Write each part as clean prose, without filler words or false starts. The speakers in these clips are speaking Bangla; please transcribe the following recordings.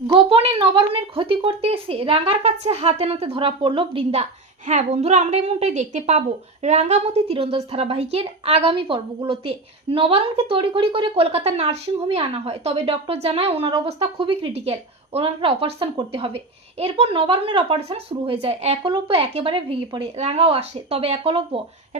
গোপনে নবারুণের ক্ষতি করতে এসে রাঙ্গার কাছে হাতে নাতে ধরা পড়ল বৃন্দা। হ্যাঁ বন্ধুরা, আমরা এমনটাই দেখতে পাবো রাঙ্গামতি তীরন্দাজ ধারাবাহিকের আগামী পর্বগুলোতে। নবারুণকে তড়িঘড়ি করে কলকাতার নার্সিংহোমে আনা হয়, তবে ডক্টর জানায় ওনার অবস্থা খুবই ক্রিটিক্যাল, ওনার একটা অপারেশন করতে হবে। এরপর নবারুণের অপারেশন শুরু হয়ে যায়। একলব্য একেবারে ভেঙে পড়ে, রাঙ্গাও আসে, তবে একলব্য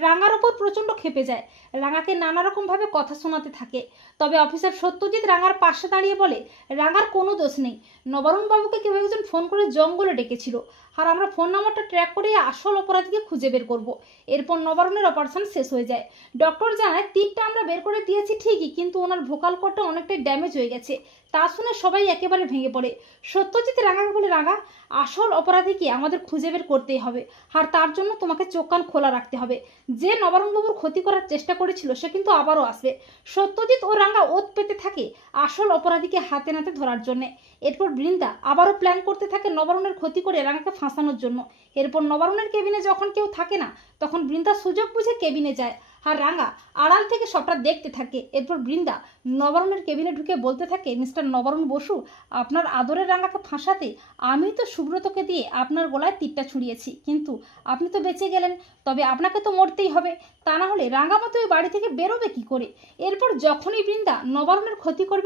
রাঙ্গার ওপর প্রচণ্ড ক্ষেপে যায়, রাঙ্গাকে নানা রকমভাবে কথা শোনাতে থাকে। তবে অফিসার সত্যজিৎ রাঙ্গার পাশে দাঁড়িয়ে বলে রাঙ্গার কোনো দোষ নেই, নবারুণ বাবুকে কেউ একজন ফোন করে জঙ্গলে ডেকেছিল, আর আমরা ফোন নাম্বারটা ট্র্যাক করে আসল অপরাধীকে খুঁজে বের করব। এরপর নবারুণের অপারেশন শেষ হয়ে যায়। ডক্টর জানায় তীরটা আমরা বের করে দিয়েছি ঠিকই, কিন্তু ওনার ভোকাল কর্ডটা অনেকটাই ড্যামেজ হয়ে গেছে। তা শুনে সবাই একেবারে ভেঙে পড়ে। সত্যজিৎ রাঙ্গাকে বলে রাঙ্গা, আসল অপরাধীকে আমাদের খুঁজে বের করতেই হবে, আর তার জন্য তোমাকে চোখ কান খোলা রাখতে হবে। যে নবারুণবাবুর ক্ষতি করার চেষ্টা করেছিল সে কিন্তু আবারও আসবে। সত্যজিৎ ও রাঙ্গা ওত পেতে থাকে আসল অপরাধীকে হাতে নাতে ধরার জন্য। এরপর বৃন্দা আবারও প্ল্যান করতে থাকে নবারুণের ক্ষতি করে রাঙ্গাকে ফাঁসানোর জন্য। এরপর নবারুণের কেবিনে যখন কেউ থাকে না, তখন বৃন্দা সুযোগ বুঝে কেবিনে যায়, আর রাঙ্গা আড়াল থেকে সবটা দেখতে থাকে। এরপর বৃন্দা নবারুণের কেবিনে ঢুকে বলতে থাকে, মিস্টার নবারুণ বসু, আপনার আদরের রাঙ্গাকে ফাঁসাতে আমি তো সুব্রতকে দিয়ে আপনার গলায় তীরটা ছুঁড়িয়েছি, কিন্তু আপনি তো বেঁচে গেলেন, তবে আপনাকে তো মরতেই হবে, তা না হলে রাঙ্গামতো ওই বাড়ি থেকে বেরোবে কি করে। এরপর যখনই বৃন্দা নবারুণের ক্ষতি করে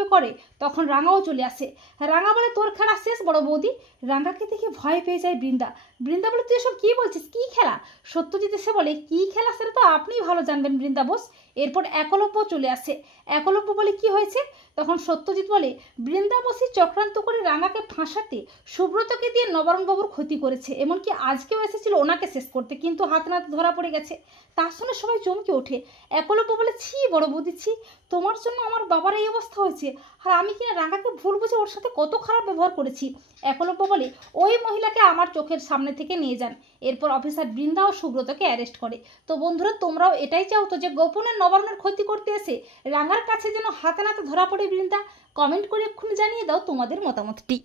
তখন রাঙ্গাও চলে আসে। রাঙ্গা বলে, তোর খেলা শেষ বড় বৌদি। রাঙ্গাকে দেখে ভয় পেয়ে যায় বৃন্দা। বৃন্দা বলে, তুই এসব কি বলছিস, কি খেলা? সত্যজিৎ এসে বলে, কি খেলা সেটা তো আপনিই ভালো জানবেন বৃন্দা বোস। এরপর একলব্য চলে আসে। একলব্য বলে, কি হয়েছে? তখন সত্যজিৎ বলে, বৃন্দা বসি চক্রান্ত করে রাঙ্গাকে ফাঁসাতে সুব্রতকে দিয়ে নবারুণবাবুর ক্ষতি করেছে, এমনকি আজকেও এসেছিল ওনাকে শেষ করতে, কিন্তু হাতে নাতে ধরা পড়ে গেছে। তার শুনে সবাই চমকে ওঠে। একলব্য বলে, ছি বড় বৌদি ছি, তোমার জন্য আমার বাবার এই অবস্থা হয়েছে, আর আমি কিনা রাঙ্গাকে ভুল বুঝে ওর সাথে কত খারাপ ব্যবহার করেছি। একলব্য বলে, ওই মহিলাকে আমার চোখের সামনে থেকে নিয়ে যান। এরপর অফিসার বৃন্দা ও সুব্রতকে অ্যারেস্ট করে। তো বন্ধুরা, তোমরাও এটাই চাও তো যে গোপনে নবারুণের ক্ষতি করতে এসে রাঙ্গার কাছে যেন হাতে নাতে ধরা পড়ে বৃন্দা? কমেন্ট করে এক্ষুনি জানিয়ে দাও তোমাদের মতামতটি।